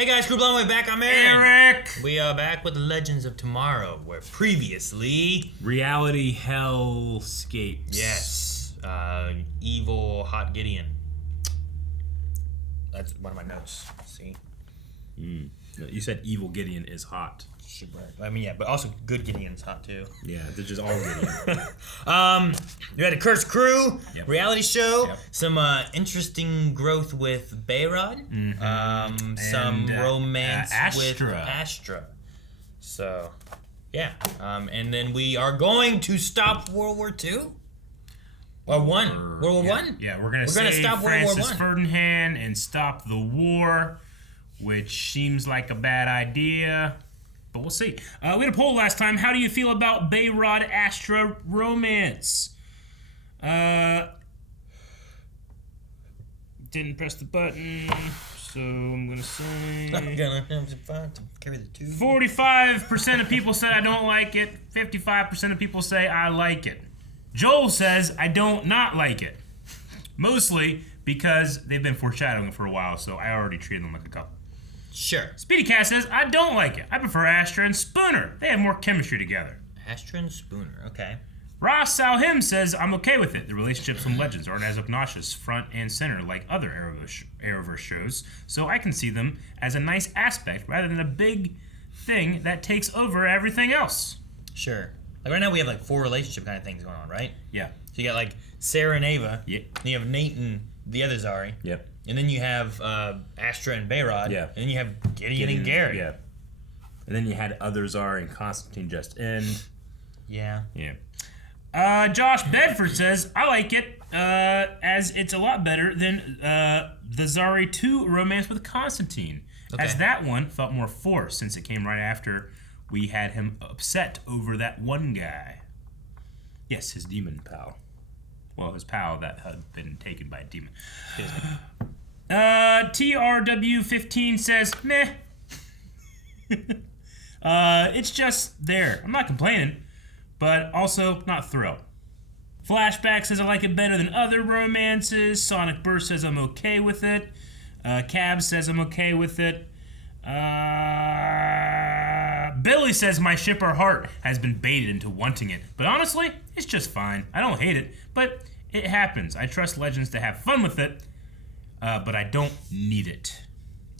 Hey guys, Crew Blonde, we're back. I'm Eric! We are back with the Legends of Tomorrow, where previously... Reality hellscapes. Yes. Evil Hot Gideon. That's one of my notes. See? You said Evil Gideon is hot. Super. I mean, yeah, but also Good Gideon's hot too. Yeah, they're just all Gideon. We had a Cursed Crew reality show. Yep. Some interesting growth with Bayrod. Some romance with Astra. So, yeah. And then we are going to stop World War II. Or World War One. Yeah, we're gonna stop Francis Ferdinand and stop the war, which seems like a bad idea. But we'll see. We had a poll last time. How do you feel about Bayrod Astra romance? Didn't press the button, so I'm gonna say. I'm gonna have to carry the two. 45% of people said I don't like it. 55% of people say I like it. Joel says I don't not like it. Mostly because they've been foreshadowing it for a while, so I already treated them like a couple. Sure. Speedy Cat says, I don't like it. I prefer Astra and Spooner. They have more chemistry together. Astra and Spooner, okay. Ross Salhim says, I'm okay with it. The relationships from Legends aren't as obnoxious, front and center, like other Arrowverse shows, so I can see them as a nice aspect rather than a big thing that takes over everything else. Sure. Like right now we have like 4 relationship kind of things going on, right? Yeah. So you got like Sarah and Ava. Yep. Then you have Nate and the other Zari. Yep. And then you have Astra and Bayrod. Yeah. And then you have Gideon and Gary. Yeah. And then you had other Zari and Constantine just end. Yeah. Yeah. Josh Bedford says, I like it, as it's a lot better than the Zari 2 romance with Constantine. Okay. As that one felt more forced since it came right after we had him upset over that one guy. Yes, his demon pal. Well, his pal that had been taken by a demon. TRW15 says, meh. It's just there. I'm not complaining, but also not thrilled. Flashback says I like it better than other romances. Sonic Burst says I'm okay with it. Cab says I'm okay with it. Billy says my shipper heart has been baited into wanting it, but honestly, it's just fine. I don't hate it, but it happens. I trust Legends to have fun with it, but I don't need it.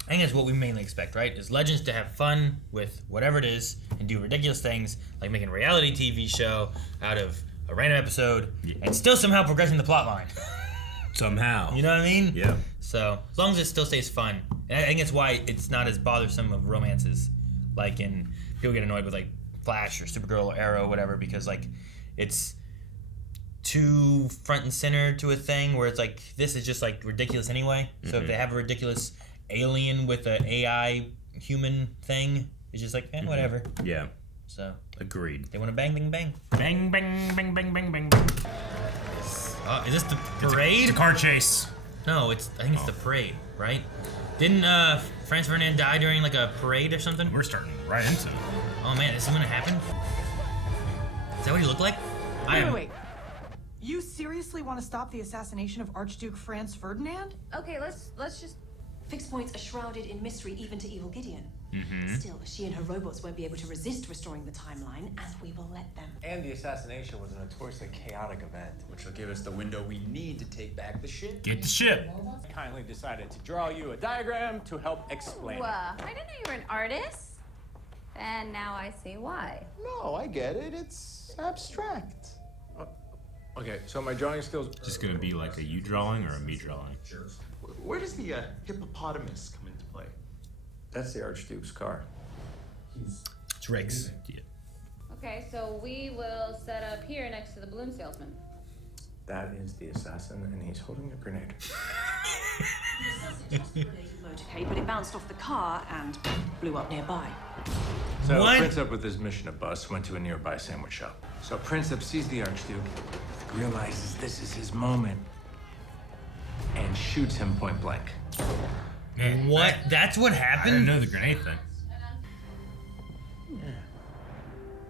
I think that's what we mainly expect, right? Is Legends to have fun with whatever it is and do ridiculous things like making a reality TV show out of a random episode and still somehow progressing the plot line. Somehow. You know what I mean? Yeah. So, as long as it still stays fun. And I think that's why it's not as bothersome of romances. Like people get annoyed with like Flash or Supergirl or Arrow or whatever because like it's too front and center to a thing where it's like this is just like ridiculous anyway. So if they have a ridiculous alien with an AI human thing, it's just like, whatever. Yeah. So agreed. They want to bang, bang, bang. Bang, bang, bang, bang, bang, bang. Is this the parade? It's a car chase. No, I think it's the parade, right? Didn't Franz Ferdinand die during like a parade or something? We're starting right into it. Oh man, is this gonna happen? Is that what he looked like? Wait. You seriously want to stop the assassination of Archduke Franz Ferdinand? Okay, let's just... Fixed points are shrouded in mystery even to Evil Gideon. Still, she and her robots won't be able to resist restoring the timeline, and we will let them. And the assassination was a notoriously chaotic event, which will give us the window we need to take back the ship. Get the ship. I kindly decided to draw you a diagram to help explain it. I didn't know you were an artist. And now I see why. No, I get it. It's abstract. Okay, so my drawing skills... Just gonna be like a you drawing or a me drawing? Where does the hippopotamus come into play? That's the Archduke's car. It's Rick's. Yeah. Okay, so we will set up here next to the balloon salesman. That is the assassin, and he's holding a grenade. The assassin tossed a motorcade, but it bounced off the car and blew up nearby. So What? Princip with his mission of bus went to a nearby sandwich shop. So Princip sees the Archduke, realizes this is his moment, and shoots him point blank. Man, What? That's what I happened? didn't know the grenade thing.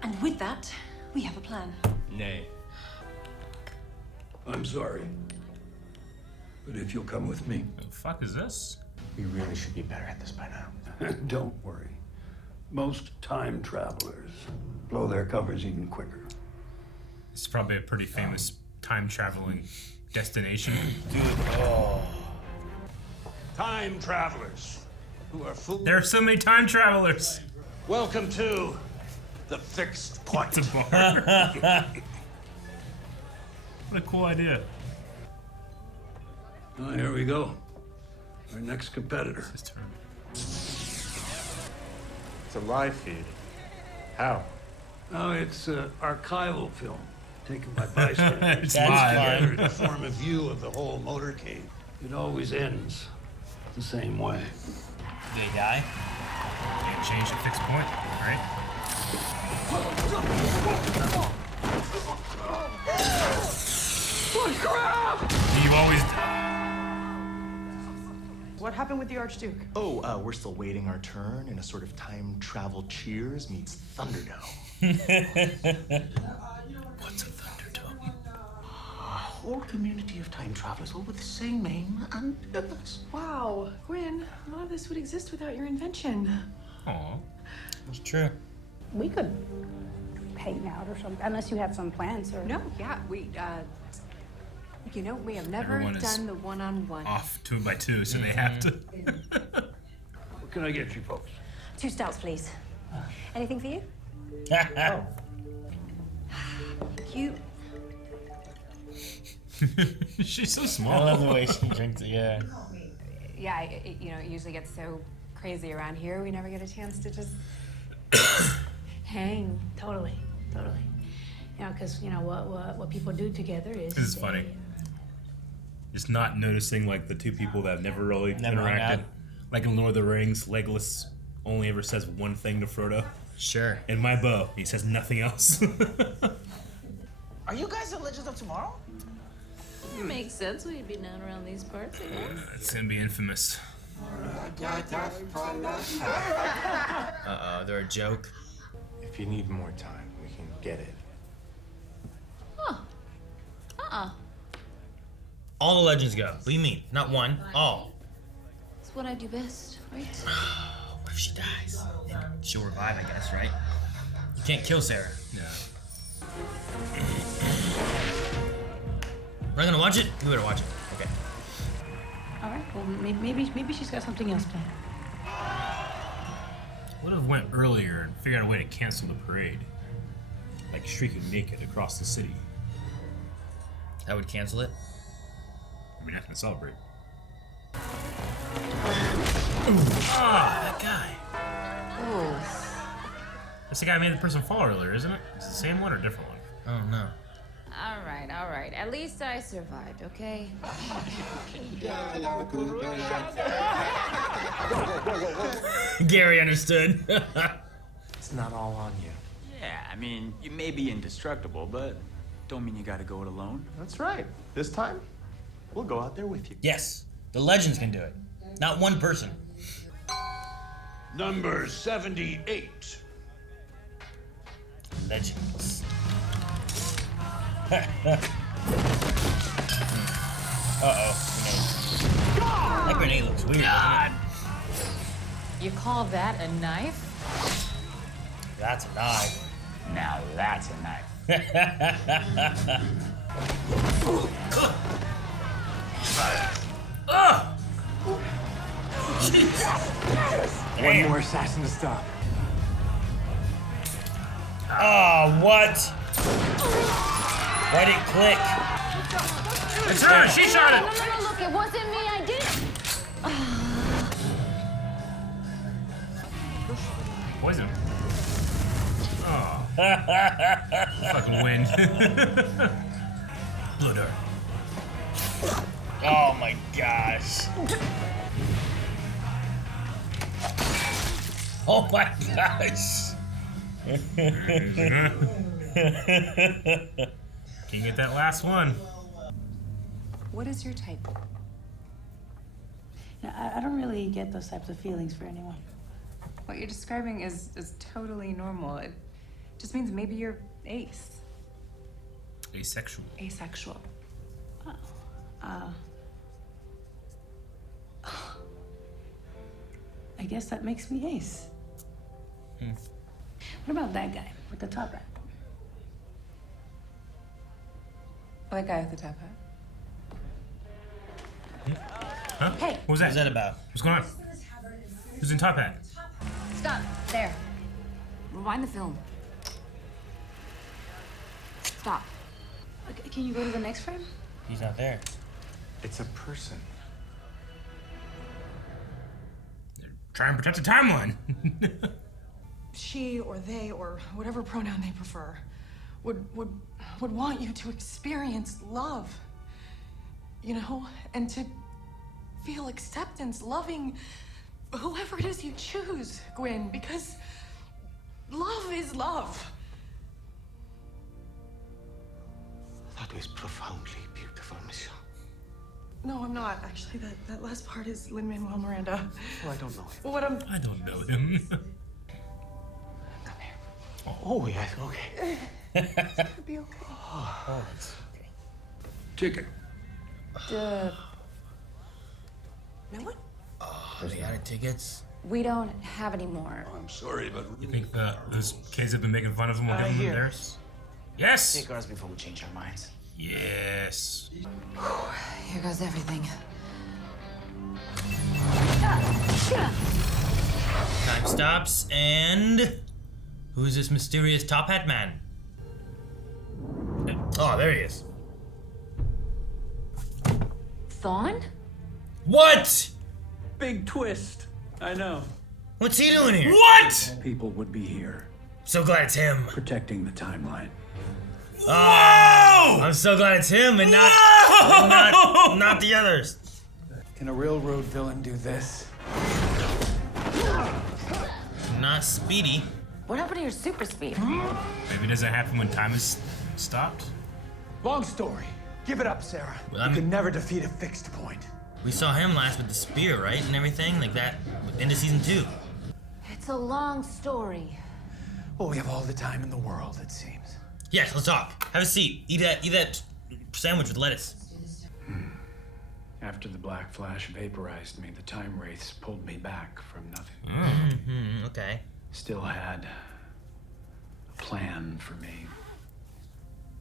And with that, we have a plan. Nay. I'm sorry, but if you'll come with me, What the fuck is this? We really should be better at this by now. Don't worry. Most time travelers blow their covers even quicker. It's probably a pretty famous time traveling destination. Dude, oh. Time travelers who are fools. There are so many time travelers. Welcome to the fixed point. It's a bar. What a cool idea. Oh, here we go. Our next competitor. His turn. It's a live feed. How? Oh, it's archival film taken by bystanders. It's That's live. fun. To form a view of the whole motorcade. It always ends the same way. Did he die? Can't change the fixed point, right? You always. What happened with the Archduke? Oh, we're still waiting our turn in a sort of time travel Cheers meets Thunderdome. What's a Thunderdome? A whole community of time travelers, all with the same name and purpose. Wow, Gwen, none of this would exist without your invention. Aw. It's true. We could hang out or something, unless you have some plans or. No, yeah, we have never Everyone is done the one-on-one. Off 2 by 2, so they have to. What can I get you folks? 2 stouts, please. Anything for you? You. She's so I small. love the way she drinks it, yeah. Yeah, it usually gets so crazy around here. We never get a chance to just hang. Totally. You know, because what people do together is. This is funny. Just not noticing like the 2 people that have never really Never hung interacted. out. Like in Lord of the Rings, Legolas only ever says one thing to Frodo. Sure. In my bow, he says nothing else. Are you guys the Legends of Tomorrow? It makes sense we'd be known around these parts, I guess. It's gonna be infamous. Uh-oh, they're a joke. If you need more time, we can get it. All the legends go. What do you mean? Not one, all. It's what I do best, right? What if she dies? Then she'll revive, I guess, right? You can't kill Sarah. Yeah. We're not gonna watch it? We better watch it. Okay. All right. Well, maybe she's got something else planned. Would have went earlier and figured out a way to cancel the parade. Like streaking naked across the city. That would cancel it. I mean, not gonna celebrate. Ah, that guy. That's the guy who made the person fall earlier, isn't it? It's the same one or a different one? Oh, no. All right. At least I survived, okay? Gary understood. It's not all on you. Yeah, I mean, you may be indestructible, but don't mean you gotta go it alone. That's right. This time, we'll go out there with you. Yes, the legends can do it. Not one person. Number 78. Legends. Uh-oh. Grenade. That grenade looks weird. God. You call that a knife? That's a knife. Now that's a knife. One more assassin to stop. Oh, what? Why did it click? It's her! She shot it! No, look, it wasn't me, I did it. Poison. Oh. Fucking wind. Blood her. Oh my gosh. Oh my gosh. Can you get that last one? What is your type? Now, I don't really get those types of feelings for anyone. What you're describing is totally normal. It just means maybe you're ace. Asexual. I guess that makes me ace. What about that guy with the top hat? That guy with the top hat. Huh? Hey. What was that? What's that about? What's going on? Who's in top hat? Stop. There. Rewind the film. Stop. Okay, can you go to the next frame? He's not there. It's a person. Try and protect the timeline. She or they or whatever pronoun they prefer would want you to experience love. You know, and to feel acceptance, loving whoever it is you choose, Gwen, because love is love. That is profoundly beautiful, Michelle. No, I'm not. Actually, that last part is Lin-Manuel Miranda. Oh, I don't know him. What I'm... I don't know him. Come here. Oh, yes, okay. It's gonna be okay. Oh, it's okay. Ticket. No one? Oh, they added tickets. We don't have any more. I'm sorry, but You think those kids have been making fun of him while giving them here. theirs? Yes! Take ours before we change our minds. Yes. Here goes everything. Time stops, and who's this mysterious top hat man? Oh, there he is. Thawne? What? Big twist. I know. What's he doing here? What? people would be here So glad it's him. protecting the timeline. Oh, I'm so glad it's him and not the others. Can a railroad villain do this? Not Speedy. What happened to your super speed? Maybe it doesn't happen when time is stopped? Long story. Give it up, Sarah. Well, You I'm- can never defeat a fixed point. We saw him last with the spear, right? And everything like that into season 2. It's a long story. Well, we have all the time in the world, it seems. Yes, let's talk. Have a seat. Eat that sandwich with lettuce. After the Black Flash vaporized me, the time wraiths pulled me back from nothing. Mm-hmm. Okay. Still had a plan for me.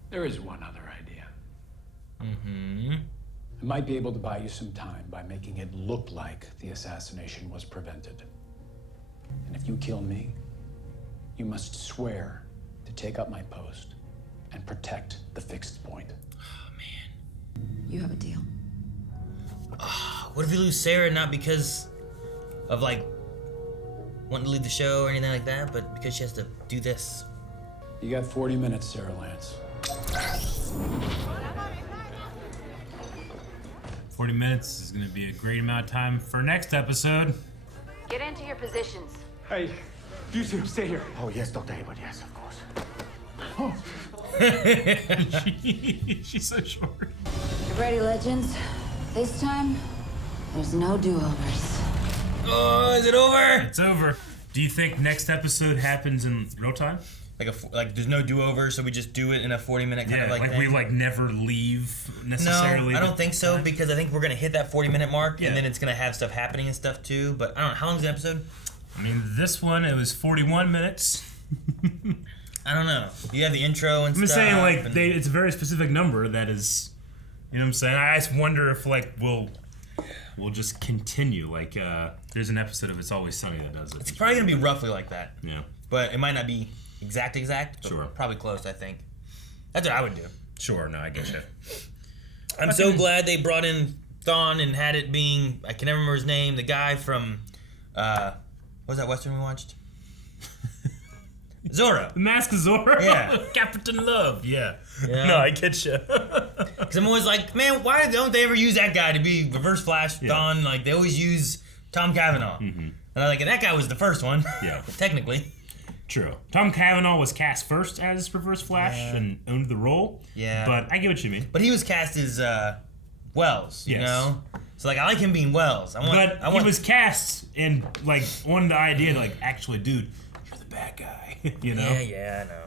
There is one other idea. Mm-hmm. I might be able to buy you some time by making it look like the assassination was prevented. And if you kill me, you must swear to take up my post and protect the fixed point. Oh man. You have a deal. What if we lose Sarah not because of like wanting to leave the show or anything like that, but because she has to do this? You got 40 minutes, Sarah Lance. 40 minutes is going to be a great amount of time for next episode. Get into your positions. Hey, you two, stay here. Oh, yes, Dr. Hayward, yes, of course. She's so short. Get ready, legends. This time, there's no do-overs. Oh, is it over? It's over. Do you think next episode happens in real time? Like there's no do-over, so we just do it in a 40-minute kind of like thing? we like never leave necessarily. No, I don't think so, because I think we're gonna hit that 40-minute mark, Yeah. and then it's gonna have stuff happening and stuff too. But I don't know, how long's the episode? I mean, this one, it was 41 minutes. I don't know. You have the intro and I'm stuff. just saying, like, and- it's a very specific number that is, you know what I'm saying? I just wonder if, like, we'll just continue. Like, there's an episode of It's Always Sunny that does it. It's probably gonna be roughly like that. Yeah. But it might not be exact, but Sure. probably close, I think. That's what I would do. Sure, no, I get you. I'm so glad they brought in Thawne and had it being, I can never remember his name, the guy from, what was that Western we watched? Zorro. The Mask of Zorro? Yeah. Captain Love, yeah. Yeah. No, I get you. Because I'm always like, man, why don't they ever use that guy to be Reverse Flash, Thawne? Like, they always use Tom Cavanaugh. Mm-hmm. And I'm like, and that guy was the first one. Yeah. Technically. True. Tom Cavanaugh was cast first as Reverse Flash and owned the role. Yeah. But I get what you mean. But he was cast as Wells, you Yes. know? So, like, I like him being Wells. He was cast and, like, on the idea to, like, actually, dude, you're the bad guy. You know? Yeah, I know.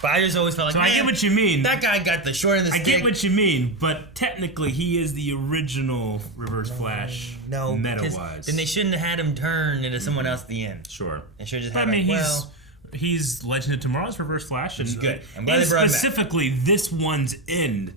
But I just always felt like, So I get what you mean. That guy got the short of the stick. I get what you mean, but technically he is the original Reverse Flash. No, meta-wise. Then they shouldn't have had him turn into someone else at the end. Sure. They should have just But had I mean, like, he's Legend of Tomorrow's Reverse Flash, Which is good. I'm glad and they brought him back. specifically this one's end,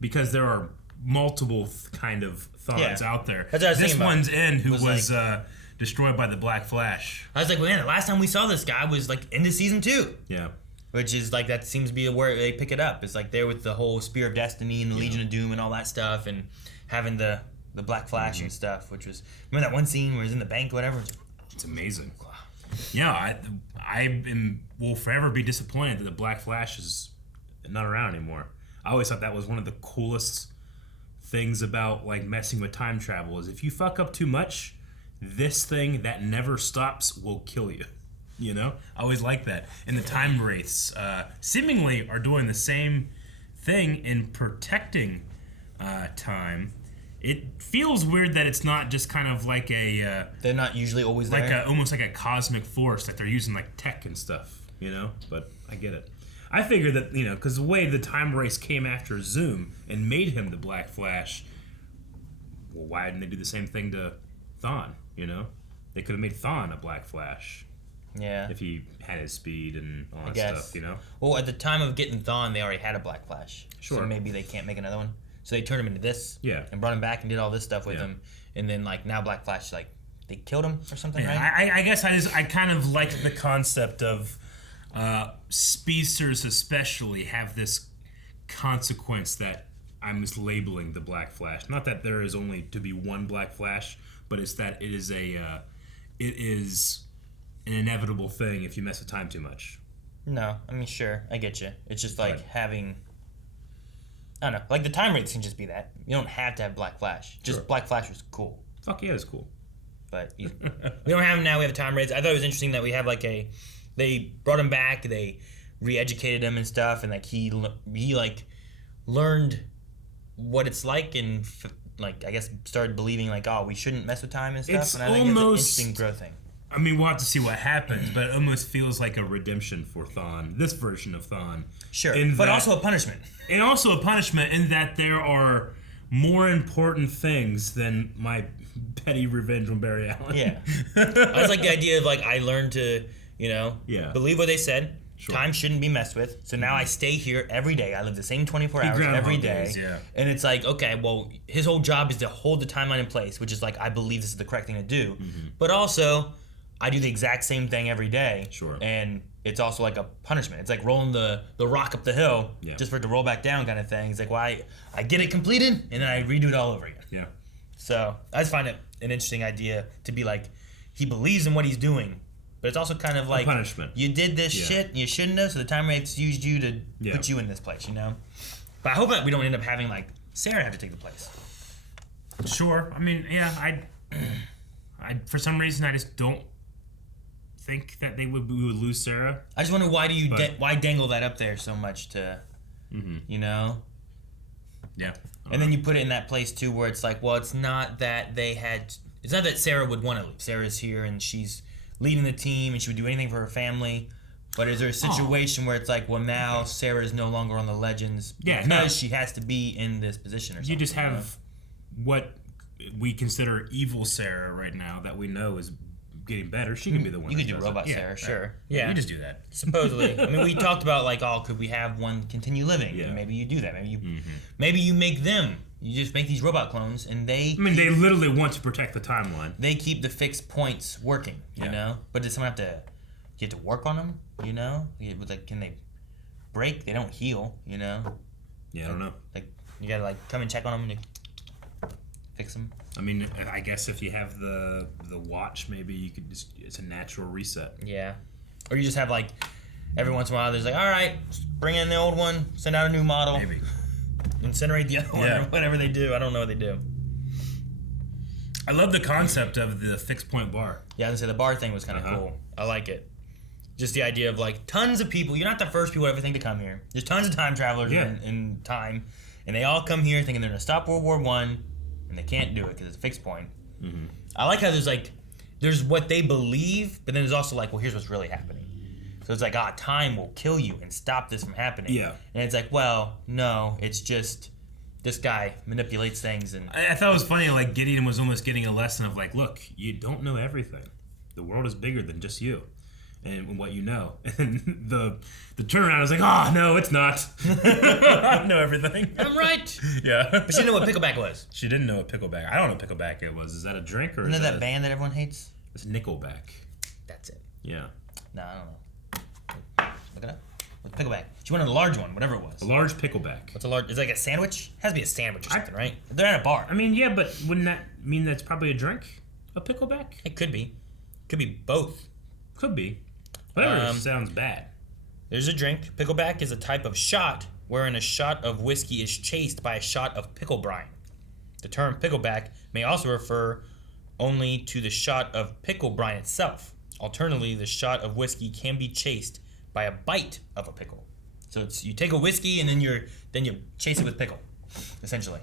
because there are multiple kind of Thawns out there. That's what I was this thinking about. one's end, who was like, destroyed by the Black Flash. I was like, man, the last time we saw this guy was like into season 2. Yeah. Which is like, that seems to be where they pick it up. It's like there with the whole Spear of Destiny and the Legion of Doom and all that stuff, and having the Black Flash and stuff, which was, remember that one scene where he's in the bank, whatever? It's amazing. Yeah, will forever be disappointed that the Black Flash is not around anymore. I always thought that was one of the coolest things about like messing with time travel is if you fuck up too much, this thing that never stops will kill you. You know? I always like that. And the time wraiths seemingly are doing the same thing in protecting time. It feels weird that it's not just kind of like a... they're not usually always there. Like almost like a cosmic force that they're using like tech and stuff, you know? But I get it. I figured that, you know, because the way the time race came after Zoom and made him the Black Flash, well, why didn't they do the same thing to Thawne, you know? They could have made Thawne a Black Flash. Yeah. If he had his speed and all I that guess. stuff, you know? Well, at the time of getting Thawne, they already had a Black Flash. Sure. So maybe they can't make another one. So they turned him into this. Yeah. And brought him back and did all this stuff with him. And then, like, now Black Flash, like, they killed him or something, right? I guess I kind of like the concept of speedsters especially have this consequence that I'm mislabeling the Black Flash. Not that there is only to be one Black Flash, but it's that it is an inevitable thing if you mess with time too much. No, I mean, sure, I get you. It's just like having, I don't know, like the time rates can just be that. You don't have to have Black Flash. Just Black Flash was cool. Fuck yeah, it's cool. But we don't have him now. We have time rates. I thought it was interesting that we have like they brought him back. They re-educated him and stuff, and like he like learned what it's like, and like I guess started believing like, oh, we shouldn't mess with time and stuff. It's and I think it's an interesting growth thing. I mean, we'll have to see what happens, but it almost feels like a redemption for Thawne, this version of Thawne. Sure, but also a punishment. And also a punishment in that there are more important things than my petty revenge on Barry Allen. Yeah. I was like the idea of like, I learned to, you know, believe what they said. Sure. Time shouldn't be messed with. So now I stay here every day. I live the same 24 hours every day. And it's like, okay, well, his whole job is to hold the timeline in place, which is like, I believe this is the correct thing to do. But also, I do the exact same thing every day. Sure. And it's also like a punishment. It's like rolling the rock up the hill just for it to roll back down kind of thing. It's like, well, I get it completed, and then I redo it all over again. Yeah. So I just find it an interesting idea to be like, he believes in what he's doing, but it's also kind of like a punishment. You did this shit, you shouldn't have, so the time rates used you to put you in this place, you know? But I hope that we don't end up having like Sarah have to take the place. Sure. I mean, yeah, I for some reason I just don't think that we would lose Sarah. I just wonder why why dangle that up there so much to, you know? Yeah. And then you put it in that place too where it's like, well, it's not that Sarah would want to leave. Sarah's here and she's leading the team and she would do anything for her family. But is there a situation where it's like, well, now Sarah is no longer on the Legends because she has to be in this position or something? You just have what we consider evil Sarah right now that we know is getting better. She can be the one. You could do Robot Sarah, sure. Yeah. We just do that. Supposedly. I mean, we talked about like, oh, could we have one continue living? Yeah. Maybe you do that. Maybe you make them. You just make these robot clones, and they literally want to protect the timeline. They keep the fixed points working, you know. But does someone have to work on them? You know, like, can they break? They don't heal, you know. Yeah, I don't know. Like, you gotta like come and check on them and fix them. I mean, I guess if you have the watch, maybe you could it's a natural reset. Yeah. Or you just have like every once in a while there's like, all right, bring in the old one, send out a new model. Maybe. Incinerate the other one or whatever they do. I don't know what they do. I love the concept of the fixed point bar. Yeah, I was gonna say the bar thing was kind of cool. I like it. Just the idea of like tons of people. You're not the first people ever think to come here. There's tons of time travelers in time, and they all come here thinking they're gonna stop World War I, and they can't do it because it's a fixed point. I like how there's what they believe, but then there's also like, well, here's what's really happening. So it's like, time will kill you and stop this from happening. Yeah. And it's like, well, no, it's just this guy manipulates things. And I thought it was funny, like, Gideon was almost getting a lesson of, like, look, you don't know everything. The world is bigger than just you and what you know. And the turnaround is like, oh, no, it's not. I know everything. I'm right. Yeah. But she didn't know what pickleback was. She didn't know what pickleback. I don't know what pickleback it was. Is that a drink or Isn't is that band that everyone hates? It's Nickelback. That's it. Yeah. No, I don't know. Look it up. What's pickleback? She wanted a large one, whatever it was. A large pickleback. What's a large? It's like a sandwich? It has to be a sandwich or something, right? They're at a bar. I mean, yeah, but wouldn't that mean that's probably a drink? A pickleback? It could be. Could be both. Could be. Whatever sounds bad. There's a drink. Pickleback is a type of shot wherein a shot of whiskey is chased by a shot of pickle brine. The term pickleback may also refer only to the shot of pickle brine itself. Alternatively, the shot of whiskey can be chased by a bite of a pickle. So it's you take a whiskey and then you chase it with pickle, essentially.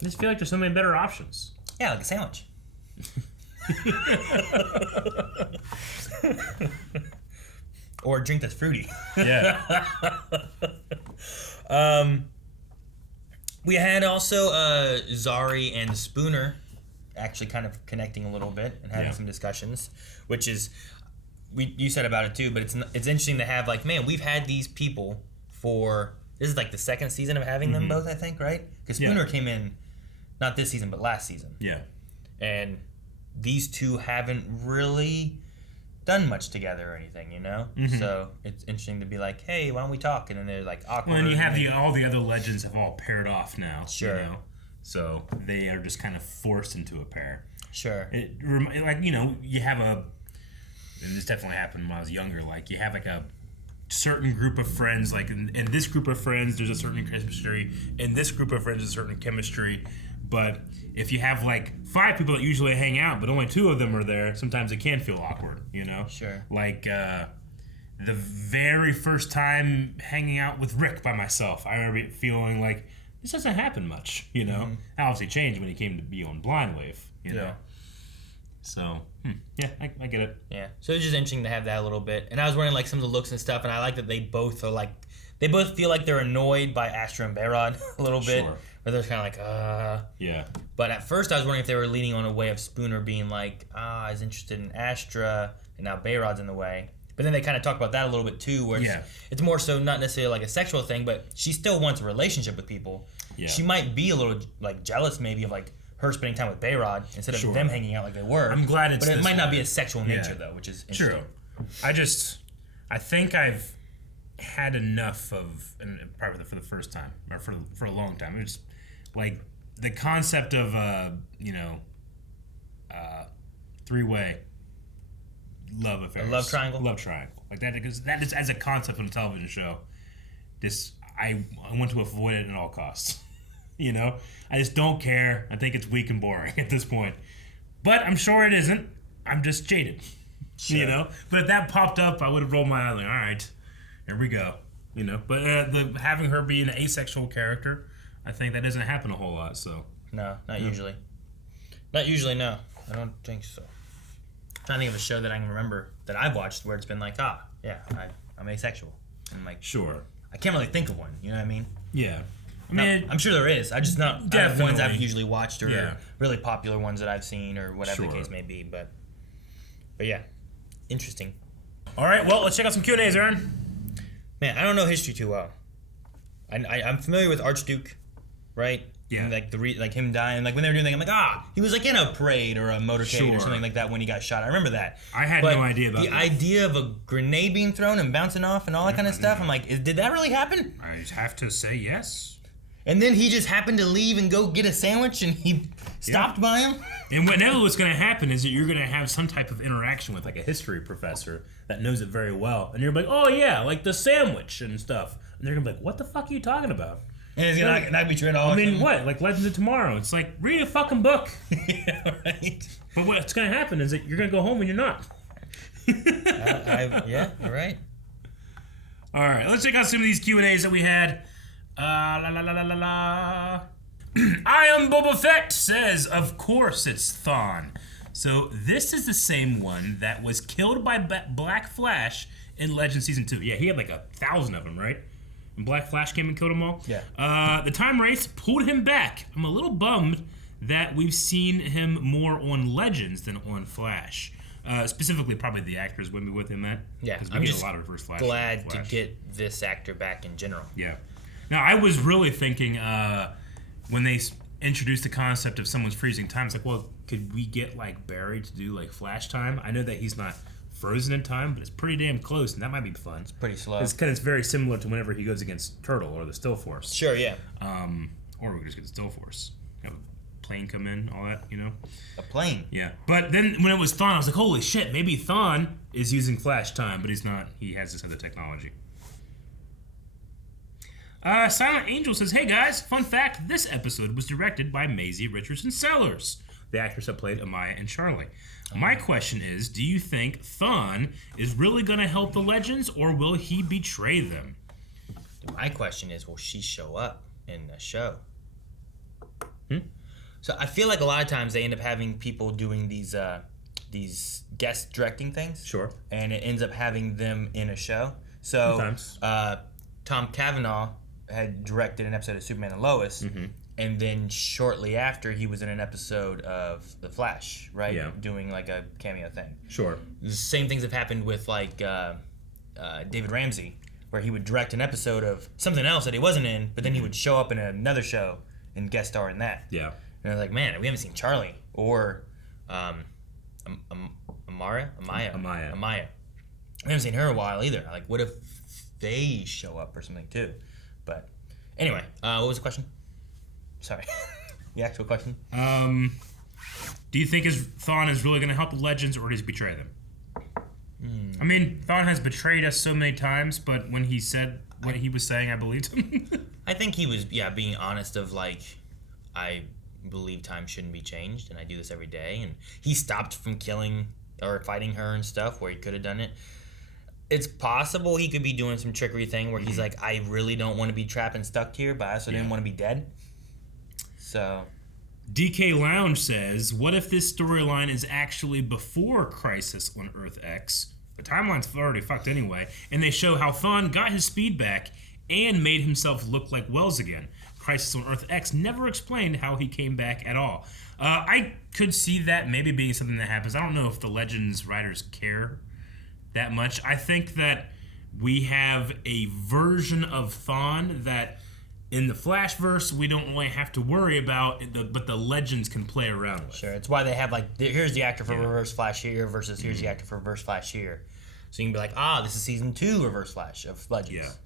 I just feel like there's so many better options. Yeah, like a sandwich. Or a drink that's fruity. Yeah. We had also Zari and Spooner actually kind of connecting a little bit and having some discussions, which is you said about it too, but it's interesting to have like, man, we've had these people for this is like the second season of having them both, I think, right? Because Spooner came in not this season but last season. Yeah. And these two haven't really done much together or anything, you know? So it's interesting to be like, hey, why don't we talk? And then they're like awkward. Well, and you have all the other legends have all paired off now. Sure. You know? So they are just kind of forced into a pair. Sure. Like, you know, you have and this definitely happened when I was younger, like you have like a certain group of friends, like in this group of friends there's a certain chemistry, in this group of friends there's a certain chemistry, but if you have like 5 people that usually hang out but only 2 of them are there, sometimes it can feel awkward, you know? Sure. Like the very first time hanging out with Rick by myself, I remember feeling like this doesn't happen much, you know? That obviously changed when he came to be on Blind Wave, you know? So, yeah, I get it. Yeah. So it's just interesting to have that a little bit. And I was wondering like some of the looks and stuff, and I like that they both feel like they're annoyed by Astra and Behrad a little bit. Sure. Where they're kind of like, Yeah. But at first I was wondering if they were leaning on a way of Spooner being like, I was interested in Astra, and now Behrad's in the way. But then they kind of talk about that a little bit too, where it's more so not necessarily like a sexual thing, but she still wants a relationship with people. Yeah. She might be a little like jealous maybe of like her spending time with Behrad instead of them hanging out like they were. I'm glad it's But it this might not way. be a sexual nature though, which is interesting. True. I think I've had enough of, and probably for the first time, or for a long time, it's like the concept of, 3-way love affair. A love triangle? Love triangle. Like that, because that is, as a concept on a television show, I want to avoid it at all costs. You know? I just don't care. I think it's weak and boring at this point. But I'm sure it isn't. I'm just jaded. Sure. You know? But if that popped up, I would have rolled my eye like, all right, here we go. You know? But having her be an asexual character, I think that doesn't happen a whole lot, so. No, not usually. Not usually, no. I don't think so. I'm trying to think of a show that I can remember that I've watched where it's been like, I'm asexual. And like, sure. I can't really think of one, you know what I mean? Yeah. I mean, I'm sure there is. I just not definitely ones I've usually watched or Yeah. really popular ones that I've seen or whatever Sure. the case may be. But yeah, interesting. All right, well, let's check out some Q&As, Aaron. Man, I don't know history too well. I'm familiar with Archduke, right? Yeah. And like him dying, like when they were doing that, I'm like, he was like in a parade or a motorcade Sure. or something like that when he got shot. I remember that. I had But no idea about the that. idea of a grenade being thrown and bouncing off and all that kind of stuff. I'm like, did that really happen? I have to say yes. And then he just happened to leave and go get a sandwich and he stopped by him? And what's going to happen is that you're going to have some type of interaction with like a history professor that knows it very well. And you're like, oh yeah, like the sandwich and stuff. And they're going to be like, what the fuck are you talking about? And it's going to not be true at all. I mean, what? Like Legends of Tomorrow. It's like, read a fucking book. Yeah, right. But what's going to happen is that you're going to go home and you're not. Yeah, you're right. All right, let's check out some of these Q&As that we had. I am Boba Fett says, of course it's Thawne. So this is the same one that was killed by Black Flash in Legends Season 2. Yeah, he had like 1,000 of them, right? And Black Flash came and killed them all? Yeah. The Time Wraiths pulled him back. I'm a little bummed that we've seen him more on Legends than on Flash. Specifically, probably the actors wouldn't be with him, Matt. Yeah, because we I'm get just a lot of Reverse Flash. glad to get this actor back in general. Yeah. Now, I was really thinking when they introduced the concept of someone's freezing time, it's like, well, could we get like Barry to do like Flash time? I know that he's not frozen in time, but it's pretty damn close, and that might be fun. It's pretty slow. It's very similar to whenever he goes against Turtle or the Still Force. Sure, yeah. Or we could just get the Still Force. Have a plane come in, all that, you know? A plane? Yeah. But then when it was Thawne, I was like, holy shit, maybe Thawne is using Flash time, but he's not. He has this other technology. Silent Angel says, hey guys, fun fact, this episode was directed by Maisie Richardson Sellers, the actress that played Amaya and Charlie. My question is, do you think Thawne is really going to help the Legends, or will he betray them? My question is, will she show up in the show? So I feel like a lot of times they end up having people doing these guest directing things. Sure. And it ends up having them in a show. So Sometimes. Tom Cavanaugh had directed an episode of Superman and Lois, and then shortly after he was in an episode of The Flash, right? Yeah. Doing like a cameo thing. Sure. The same things have happened with like David Ramsey, where he would direct an episode of something else that he wasn't in, but then he would show up in another show and guest star in that. Yeah. And I was like, man, we haven't seen Charlie or Amaya. We haven't seen her in a while either. Like, what if they show up or something too? But anyway, what was the question? Sorry, the actual question. Do you think Thawne is really going to help the Legends, or does he betray them? I mean, Thawne has betrayed us so many times, but when he said what he was saying, I believed him. I think he was, being honest of like, I believe time shouldn't be changed, and I do this every day. And he stopped from killing or fighting her and stuff where he could have done it. It's possible he could be doing some trickery thing where he's like, I really don't want to be trapped and stuck here, but I also didn't want to be dead. So... DK Lounge says, what if this storyline is actually before Crisis on Earth X? The timeline's already fucked anyway, and they show how Thawne got his speed back and made himself look like Wells again. Crisis on Earth X never explained how he came back at all. I could see that maybe being something that happens. I don't know if the Legends writers care that much. I think that we have a version of Thawne that in the Flashverse we don't really have to worry about, but the Legends can play around with. Sure, it's why they have like, here's the actor for Reverse Flash here versus here's the actor for Reverse Flash here. So you can be like, this is season 2 Reverse Flash of Legends.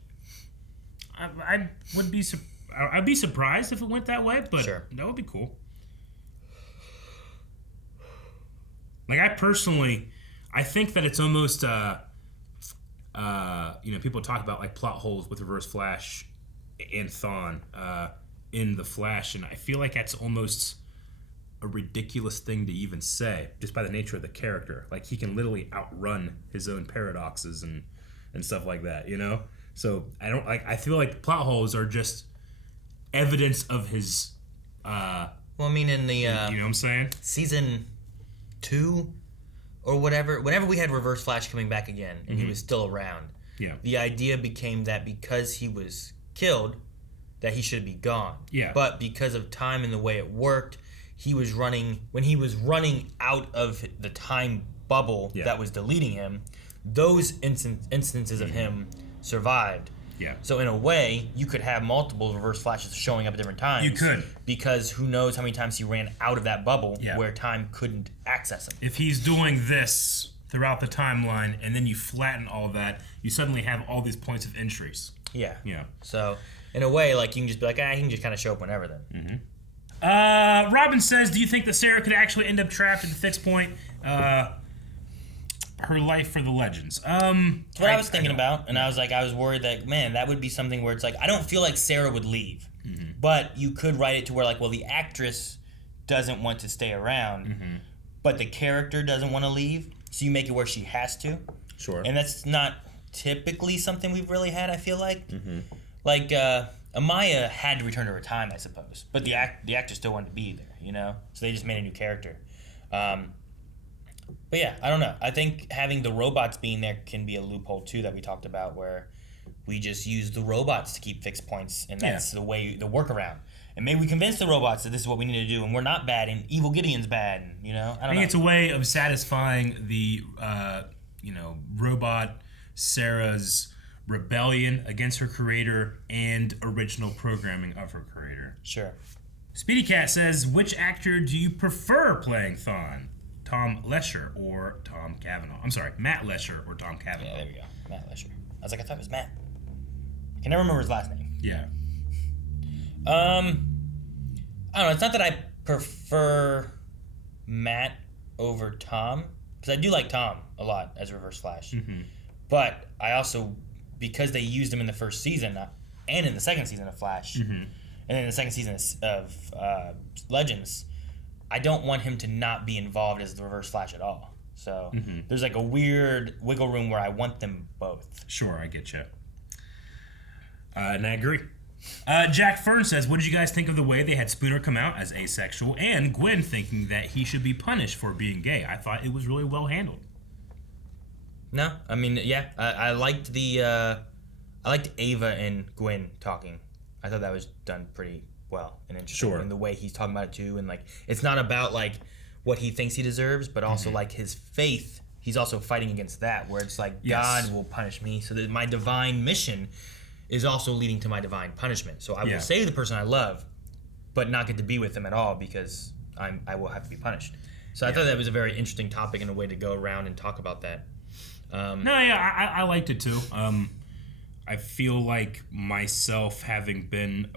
Yeah. I'd be surprised if it went that way, but that would be cool. Like, I think that it's almost, people talk about like plot holes with Reverse Flash and Thawne in the Flash, and I feel like that's almost a ridiculous thing to even say, just by the nature of the character. Like, he can literally outrun his own paradoxes and stuff like that, you know? So I feel like plot holes are just evidence of his well, I mean, in the you know what I'm saying? Season 2 or whatever, whenever we had Reverse Flash coming back again and he was still around, the idea became that because he was killed, that he should be gone. Yeah. But because of time and the way it worked, when he was running out of the time bubble that was deleting him, those instances of him survived. Yeah. So in a way, you could have multiple Reverse Flashes showing up at different times. You could. Because who knows how many times he ran out of that bubble where time couldn't access him. If he's doing this throughout the timeline and then you flatten all that, you suddenly have all these points of entries. Yeah. Yeah. So in a way, like, you can just be like, he can just kind of show up whenever then. Robin says, do you think that Sarah could actually end up trapped at the fixed point? Her life for the Legends. That's what I was thinking about, and I was worried that, man, that would be something where it's like, I don't feel like Sarah would leave, but you could write it to where, like, well, the actress doesn't want to stay around, but the character doesn't want to leave, so you make it where she has to. Sure. And that's not typically something we've really had, I feel like. Like, Amaya had to return to her time, I suppose, but the actor still wanted to be there, you know? So they just made a new character. But yeah, I don't know. I think having the robots being there can be a loophole too that we talked about, where we just use the robots to keep fixed points, and that's the workaround. And maybe we convince the robots that this is what we need to do, and we're not bad, and Evil Gideon's bad. And, you know, I think it's a way of satisfying the robot Sarah's rebellion against her creator and original programming of her creator. Sure. Speedy Cat says, which actor do you prefer playing Thawne? Tom Lesher or Tom Cavanaugh? I'm sorry, Matt Lesher or Tom Cavanaugh. Yeah, there we go. Matt Lesher. I was like, I thought it was Matt. I can never remember his last name. Yeah. I don't know. It's not that I prefer Matt over Tom, because I do like Tom a lot as Reverse Flash. Mm-hmm. But I also, because they used him in the first season and in the second season of Flash, Mm-hmm. and in the second season of Legends, I don't want him to not be involved as the Reverse Flash at all. So there's like a weird wiggle room where I want them both. Sure, I get you. And I agree. Jack Fern says, what did you guys think of the way they had Spooner come out as asexual and Gwen thinking that he should be punished for being gay? I thought it was really well handled. No, I mean, yeah, I liked I liked Ava and Gwen talking. I thought that was done pretty well and interesting. Sure. And the way he's talking about it too, and like it's not about like what he thinks he deserves, but also like his faith. He's also fighting against that, where it's like God will punish me, so that my divine mission is also leading to my divine punishment. So I will save the person I love, but not get to be with them at all because I will have to be punished. So I thought that was a very interesting topic and a way to go around and talk about that. I liked it too. I feel like myself, having been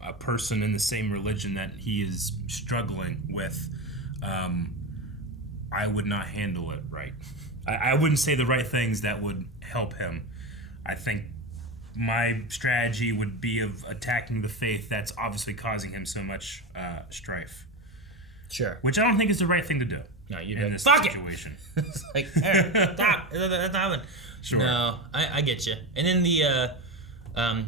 a person in the same religion that he is struggling with, I would not handle it right. I wouldn't say the right things that would help him. I think my strategy would be of attacking the faith that's obviously causing him so much strife. Sure. Which I don't think is the right thing to do. No, you in this fuck situation. It's like, hey, stop. That's not happening. Sure. No, I get you. And then the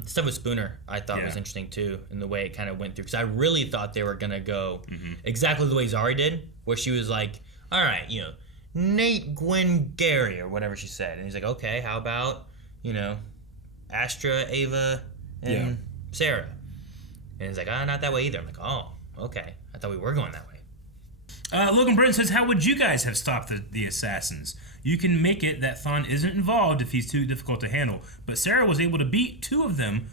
stuff with Spooner, I thought was interesting too, in the way it kind of went through. Because I really thought they were gonna go exactly the way Zari did, where she was like, "All right, you know, Nate, Gwen, Gary, or whatever she said," and he's like, "Okay, how about Astra, Ava, and Sarah?" And he's like, not that way either. I'm like, oh, okay. I thought we were going that way. Logan Britton says, how would you guys have stopped the assassins? You can make it that Thawne isn't involved if he's too difficult to handle, but Sarah was able to beat two of them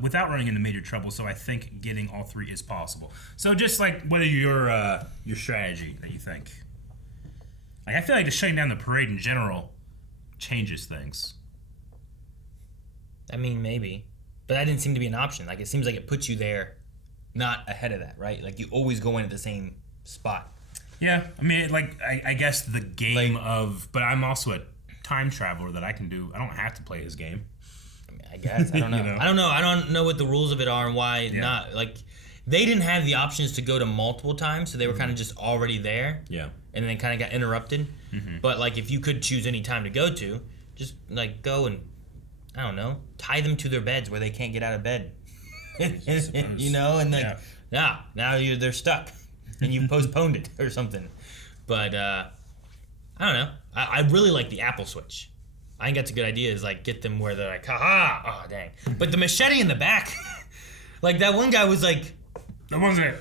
without running into major trouble, so I think getting all three is possible. So just like, what are your strategy that you think? Like, I feel like just shutting down the parade in general changes things. I mean, maybe. But that didn't seem to be an option. Like, it seems like it puts you there, not ahead of that, right? Like, you always go in at the same spot. Yeah, I mean, like, I guess the game of... But I'm also a time traveler that I can do... I don't have to play his game. I mean, I guess. I don't know. I don't know. I don't know what the rules of it are and why not. Like, they didn't have the options to go to multiple times, so they were kind of just already there. Yeah. And then kind of got interrupted. But, like, if you could choose any time to go to, just, like, go and... I don't know, tie them to their beds where they can't get out of bed. You know, and like, now they're stuck, and you've postponed it or something. But I don't know. I really like the Apple Switch. I think that's a good idea. Is like get them where they're like, haha, oh dang. But the machete in the back, like that one guy was like, that one's there.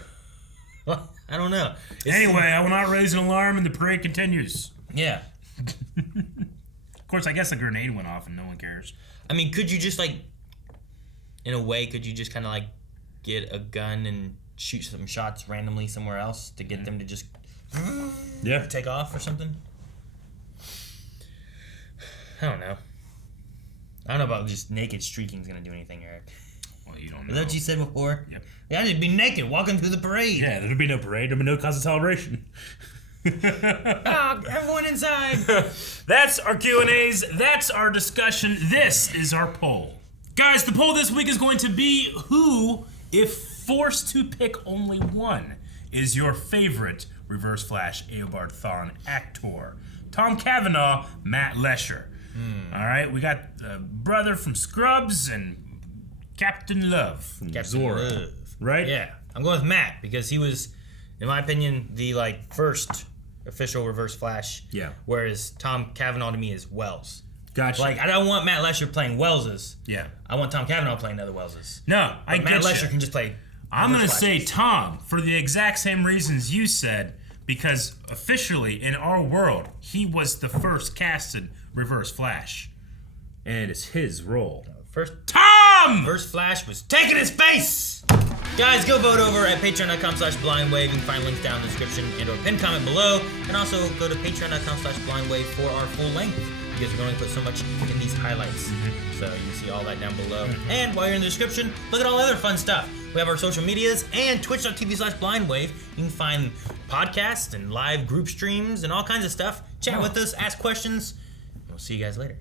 I don't know. Anyway, I will not raise an alarm, and the parade continues. Yeah. Of course, I guess a grenade went off, and no one cares. I mean, could you just like, in a way, could you just kind of like get a gun and shoot some shots randomly somewhere else to get them to just take off or something? I don't know. I don't know about just naked streaking is going to do anything, Eric. Well, you don't know. Is that what you said before? Yep. Yeah, I'd just be naked walking through the parade. Yeah, there'd be no parade. There'd be no cause of celebration. Everyone inside. That's our Q&As. That's our discussion. This is our poll. Guys, the poll this week is going to be who, if forced to pick only one, is your favorite Reverse Flash Eobard Thawne actor? Tom Cavanaugh, Matt Lesher. All right, we got brother from Scrubs and Captain Love from Zora. Love. Right? Yeah, I'm going with Matt because he was, in my opinion, the like first official Reverse Flash. Yeah. Whereas Tom Cavanaugh to me is Wells. Gotcha. Like, I don't want Matt Lesher playing Wells's. Yeah. I want Tom Cavanaugh playing other Wells's. No, I Matt get Lesher you. can just play. I'm going to Reverse say Flashes. Tom for the exact same reasons you said, because officially in our world, he was the first casted Reverse Flash. And it's his role. First Tom! Reverse Flash was taking his face! Guys, go vote over at patreon.com/blindwave. You can find links down in the description and or pinned comment below. And also go to patreon.com/blindwave for our full length, because we're going to put so much in these highlights. So you can see all that down below. And while you're in the description, look at all the other fun stuff. We have our social medias and twitch.tv/blindwave. You can find podcasts and live group streams and all kinds of stuff. Chat with us, ask questions. We'll see you guys later.